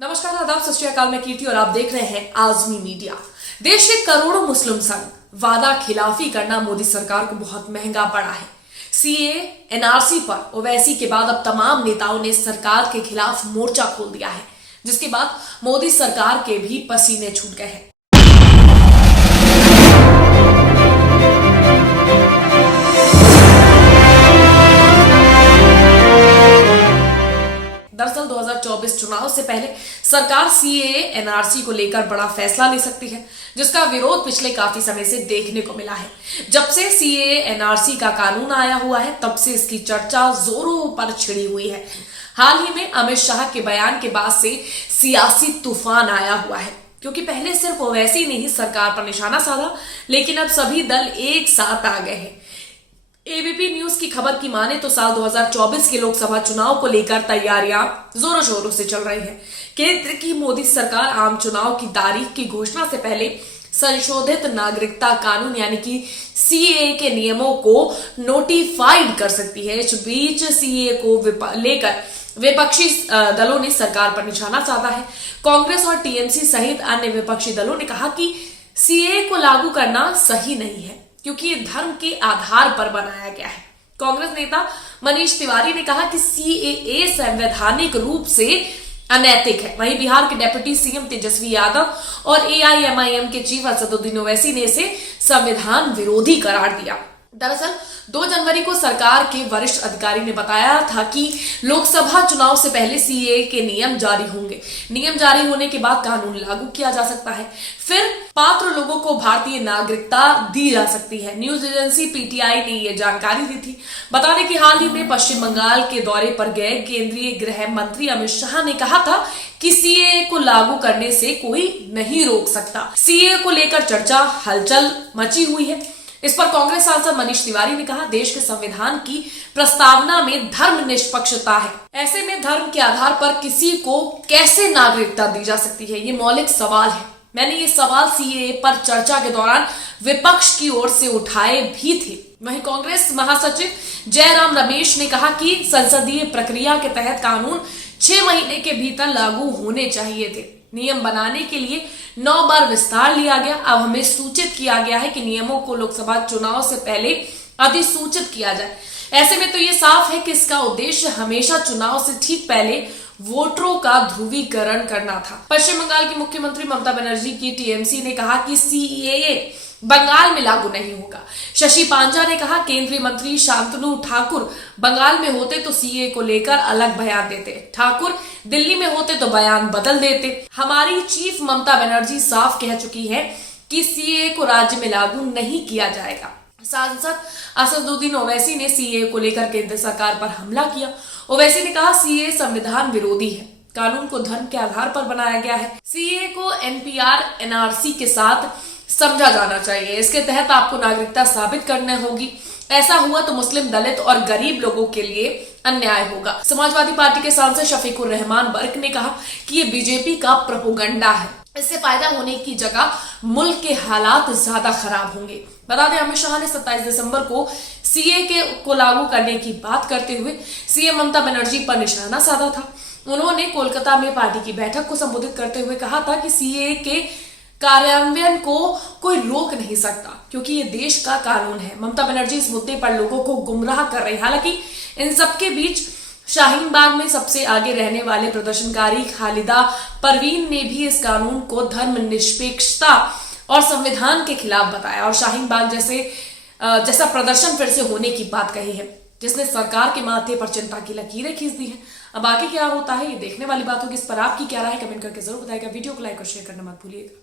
नमस्कार, आदाब, सत श्री अकाल। मैं कीर्ति और आप देख रहे हैं आजमी मीडिया। देश के करोड़ों मुस्लिम संघ वादा खिलाफी करना मोदी सरकार को बहुत महंगा पड़ा है। सीए एनआरसी पर ओवैसी के बाद अब तमाम नेताओं ने सरकार के खिलाफ मोर्चा खोल दिया है, जिसके बाद मोदी सरकार के भी पसीने छूट गए हैं। दरअसल 2024 चुनाव से पहले सरकार सीएए एनआरसी को लेकर बड़ा फैसला ले सकती है, जिसका विरोध पिछले काफी समय से देखने को मिला है। जब से सीएए एनआरसी का कानून आया हुआ है, तब से इसकी चर्चा जोरों पर छिड़ी हुई है। हाल ही में अमित शाह के बयान के बाद से सियासी तूफान आया हुआ है, क्योंकि पहले सिर्फ ओवैसी ने ही सरकार पर निशाना साधा, लेकिन अब सभी दल एक साथ आ गए हैं। एबीपी न्यूज की खबर की माने तो साल 2024 के लोकसभा चुनाव को लेकर तैयारियां जोरों शोरों से चल रही हैं। केंद्र की मोदी सरकार आम चुनाव की तारीख की घोषणा से पहले संशोधित नागरिकता कानून यानी कि सीएए के नियमों को नोटिफाइड कर सकती है। इस बीच सीएए को लेकर विपक्षी दलों ने सरकार पर निशाना साधा है। कांग्रेस और टीएमसी सहित अन्य विपक्षी दलों ने कहा कि सीएए को लागू करना सही नहीं है, क्योंकि ये धर्म के आधार पर बनाया गया है। कांग्रेस नेता मनीष तिवारी ने कहा कि सीएए संवैधानिक रूप से अनैतिक है। वहीं बिहार के डिप्टी सीएम तेजस्वी यादव और एआईएमआईएम के चीफ असदुद्दीन ओवैसी ने इसे संविधान विरोधी करार दिया। दरअसल 2 जनवरी को सरकार के वरिष्ठ अधिकारी ने बताया था कि लोकसभा चुनाव से पहले सीएए के नियम जारी होंगे। नियम जारी होने के बाद कानून लागू किया जा सकता है, फिर पात्र लोगों को भारतीय नागरिकता दी जा सकती है। न्यूज एजेंसी पीटीआई ने यह जानकारी दी थी। बता दें कि हाल ही में पश्चिम बंगाल के दौरे पर गए केंद्रीय गृह मंत्री अमित शाह ने कहा था कि सीएए को लागू करने से कोई नहीं रोक सकता। सीएए को लेकर चर्चा हलचल मची हुई है। इस पर कांग्रेस सांसद मनीष तिवारी ने कहा, देश के संविधान की प्रस्तावना में धर्म निष्पक्षता है। ऐसे में धर्म के आधार पर किसी को कैसे नागरिकता दी जा सकती है, ये मौलिक सवाल है। मैंने ये सवाल सीएए पर चर्चा के दौरान विपक्ष की ओर से उठाए भी थे। वहीं कांग्रेस महासचिव जयराम रमेश ने कहा कि संसदीय प्रक्रिया के तहत कानून 6 महीने के भीतर लागू होने चाहिए थे। नियम बनाने के लिए 9 बार विस्तार लिया गया। अब हमें सूचित किया गया है कि नियमों को लोकसभा चुनाव से पहले अधिसूचित किया जाए। ऐसे में तो ये साफ है कि इसका उद्देश्य हमेशा चुनाव से ठीक पहले वोटरों का ध्रुवीकरण करना था। पश्चिम बंगाल की मुख्यमंत्री ममता बनर्जी की टीएमसी ने कहा कि सीएए बंगाल में लागू नहीं होगा। शशि पांजा ने कहा, केंद्रीय मंत्री शांतनु ठाकुर बंगाल में होते तो सीएए को लेकर अलग बयान देते, ठाकुर दिल्ली में होते तो बयान बदल देते। हमारी चीफ ममता बनर्जी साफ कह चुकी है कि सीएए को राज्य में लागू नहीं किया जाएगा। सांसद असदुद्दीन ओवैसी ने सीएए को लेकर केंद्र सरकार पर हमला किया। ओवैसी ने कहा, सीएए संविधान विरोधी है, कानून को धर्म के आधार पर बनाया गया है। सीएए को एनपीआर एनआरसी के साथ समझा जाना चाहिए। इसके तहत आपको नागरिकता साबित करनी होगी। ऐसा हुआ तो मुस्लिम, दलित और गरीब लोगों के लिए अन्याय होगा। समाजवादी पार्टी के सांसद शफीकुर रहमान बर्क ने कहा कि ये बीजेपी का प्रोपोगंडा है, इससे फायदा होने की जगह मुल्क के हालात ज्यादा खराब होंगे। बता दें, अमित शाह ने 27 दिसंबर को सीएए को लागू करने की बात करते हुए सीएम ममता बनर्जी पर निशाना साधा था। उन्होंने कोलकाता में पार्टी की बैठक को संबोधित करते हुए कहा था कि सीएए के कार्यान्वयन को कोई रोक नहीं सकता, क्योंकि ये देश का कानून है। ममता बनर्जी इस मुद्दे पर लोगों को गुमराह कर रही है। हालांकि इन सबके बीच शाहीन बाग में सबसे आगे रहने वाले प्रदर्शनकारी खालिदा परवीन ने भी इस कानून को धर्म निरपेक्षता और संविधान के खिलाफ बताया और शाहीन बाग जैसा प्रदर्शन फिर से होने की बात कही है, जिसने सरकार के माथे पर चिंता की लकीरें खींच दी है। अब आगे क्या होता है, ये देखने वाली बात होगी। इस पर आपकी क्या राय है, कमेंट करके जरूर बताएगा। वीडियो को लाइक और शेयर करना मत भूलिएगा।